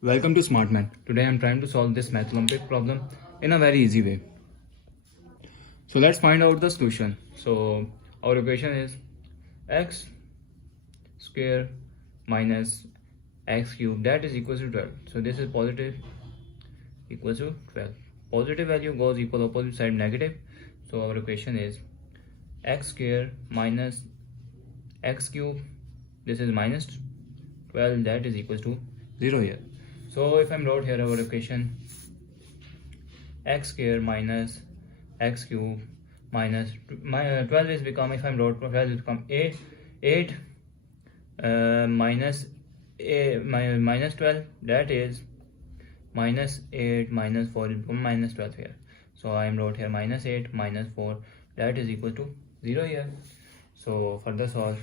Welcome to Smart Math. Today I am trying to solve this math Olympiad problem in a very easy way. So let's find out the solution. So our equation is x square minus x cube, that is equal to 12. So this is positive equals to 12. Positive value goes equal opposite side negative. So our equation is x square minus x cube, this is minus 12, that is equals to 0 here. So if I'm wrote here our equation x square minus x cube minus 12 is become, if I'm wrote 12 is become 8 minus 12, that is minus 8 minus 4 is become minus 12 here. So I am wrote here minus 8 minus 4, that is equal to 0 here. So further solve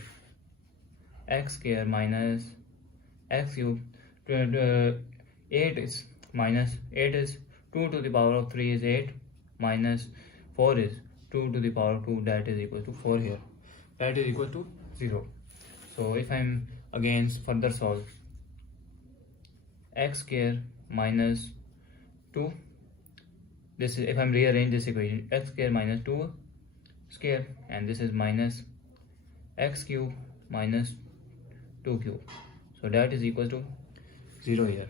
x square minus x cube, 8 is minus 8 is 2 to the power of 3 is 8 minus 4 is 2 to the power of 2, that is equal to 4 here, that is equal to 0. So if I'm again further solve x square minus 2, this is if I'm rearrange this equation, x square minus 2 square, and this is minus x cube minus 2 cube, so that is equal to 0 here.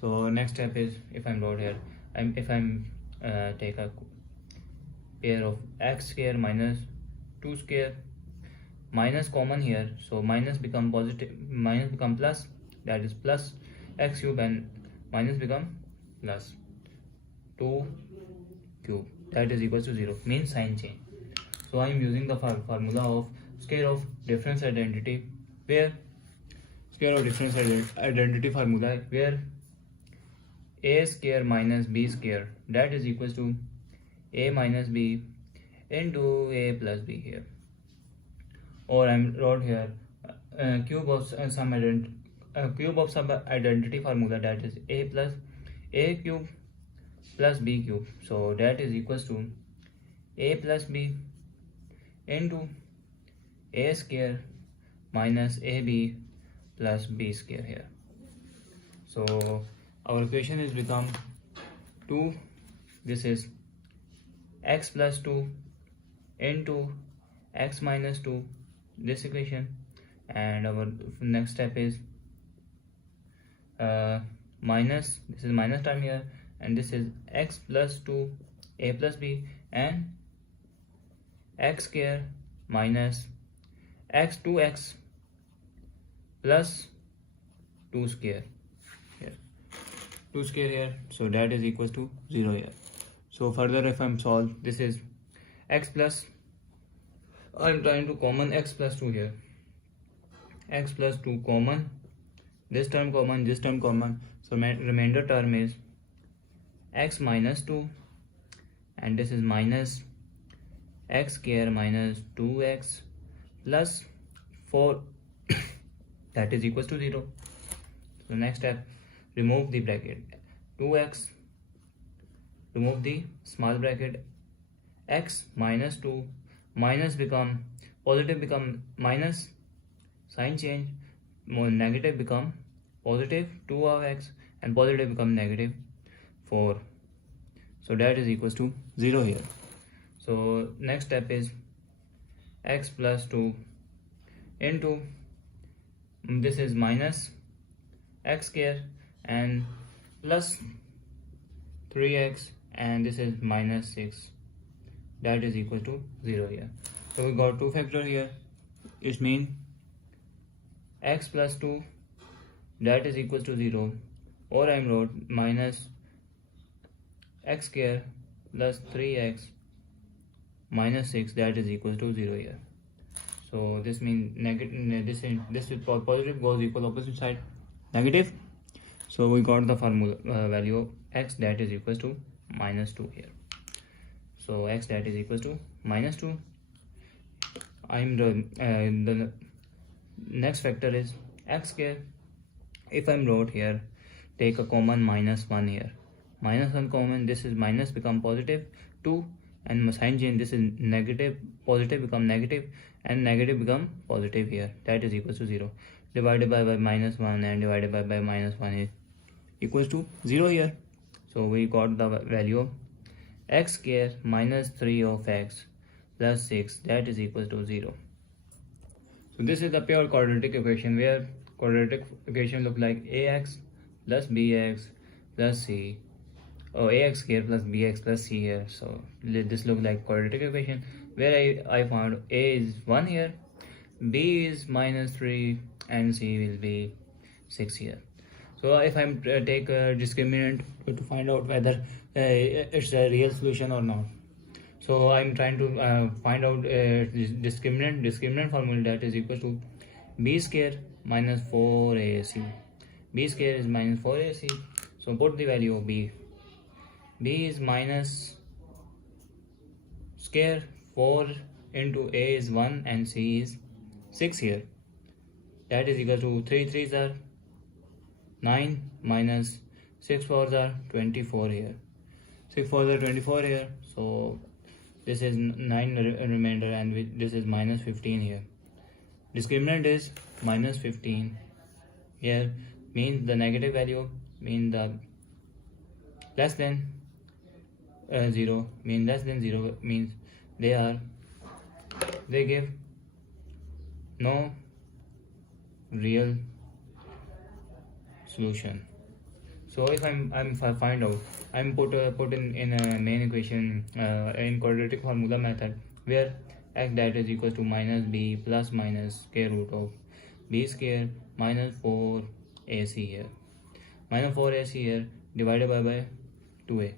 So next step is, if I'm wrote here, if I'm take a pair of x square minus 2 square, minus common here, so minus become positive, minus become plus, that is plus x cube, and minus become plus 2 cube, that is equal to 0, means sign change. So I am using the formula of square of difference identity, where square of difference identity formula, where a square minus b square, that is equals to a minus b into a plus b here, or I'm wrote here cube of some identity formula, that is a plus a cube plus b cube, so that is equals to a plus b into a square minus ab plus b square here. So our equation is become 2, this is x plus 2 into x minus 2, this equation, and our next step is minus, this is minus term here, and this is x plus 2 a plus b, and x square minus x 2x plus 2 square here, 2 square here, so that is equals to 0 here. So further if I'm solve, this is x plus, I'm trying to common x plus 2 here, x plus 2 common, this term common, this term common, so remainder term is x minus 2, and this is minus x square minus 2x plus 4, that is equals to 0. So next step, remove the bracket 2x, remove the small bracket, x minus 2, minus become positive become minus, sign change, more negative become positive 2 of x, and positive become negative 4, so that is equals to 0 here. So next step is x plus 2 into, this is minus x square and plus 3x, and this is minus 6, that is equal to 0 here. So we got 2 factor here, it means x plus 2, that is equal to 0, or I wrote minus x square plus 3x minus 6, that is equal to 0 here. So this means negative, this is positive goes equal opposite side negative. So we got the formula value of x, that is equals to minus 2 here. So x, that is equals to minus 2. I'm the next factor is x square. If I'm wrote here, take a common minus 1 here, minus 1 common, this is minus become positive 2, and sign change, this is negative, positive become negative, and negative become positive here, that is equals to 0, divided by minus 1, and divided by minus 1 is equals to 0 here. So we got the value of x square minus 3 of x plus 6, that is equal to 0. So this is the pure quadratic equation, where quadratic equation look like ax plus bx plus c, or ax square plus bx plus c here. So this look like quadratic equation, where I found a is 1 here, b is minus 3, and c will be 6 here. So if I take a discriminant to find out whether it's a real solution or not. So I'm trying to find out discriminant formula, that is equal to b square minus 4ac. B square is minus 4ac. So put the value of b. B is minus square 4 into a is 1 and c is 6 here. That is equal to 3 3s are 9 minus 6 4s are 24 here. 6 4s are 24 here. So this is 9 remainder, and this is minus 15 here. Discriminant is minus 15 here, means the negative value, mean the less than 0, mean less than 0, means they give no real solution. So if I'm find out, I'm put in a main equation in quadratic formula method, where x that is equal to minus b plus minus square root of b square minus 4ac here, minus 4ac here, divided by 2a.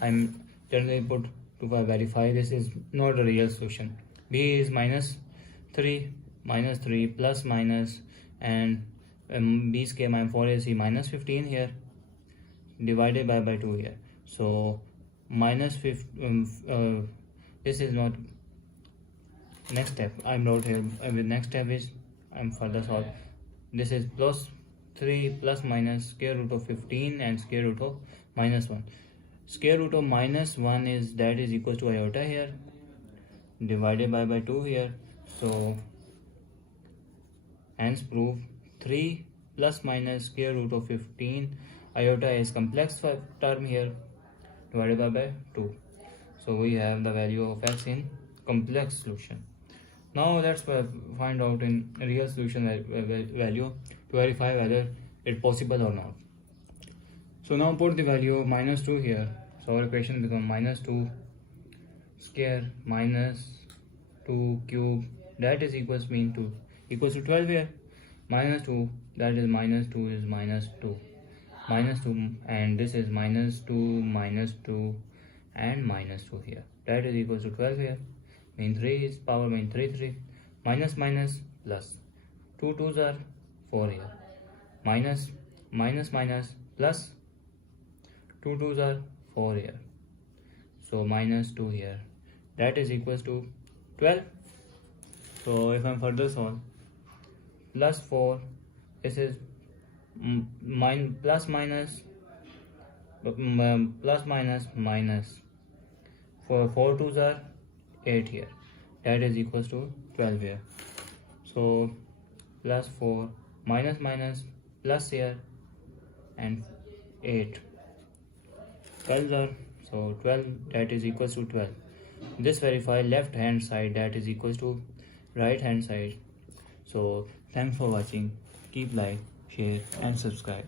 I'm generally put to verify this is not a real solution. B is minus 3 plus minus, and b square minus 4ac minus 15 here, divided by 2 here. So minus 15, this is not next step. I'm wrote here with next step is I'm further solve. This is plus 3 plus minus square root of 15 and square root of minus 1. Square root of minus 1 is that is equal to iota here, divided by 2 here. So hence proof 3 plus minus square root of 15 iota is complex term here, divided by 2. So we have the value of x in complex solution. Now let's find out in real solution value to verify whether it's possible or not. So now put the value of minus 2 here. So our equation becomes minus 2 square minus 2 cube, that is equals mean 2 equals to 12 here. Minus 2, that is minus 2 is minus 2, and this is minus 2 and minus 2 here, that is equals to 12 here. Mean 3 is power, mean 3 minus plus 2 2s are 4 here, minus plus 2 2s are 4 here, so minus 2 here, that is equals to 12. So if I'm further solve, plus 4, this is plus minus for 4 2s are 8 here, that is equals to 12 here. So plus 4 minus plus here, and 8 12s are, so 12, that is equals to 12. This verify left hand side that is equals to right hand side. So thanks for watching. Keep like, share and subscribe.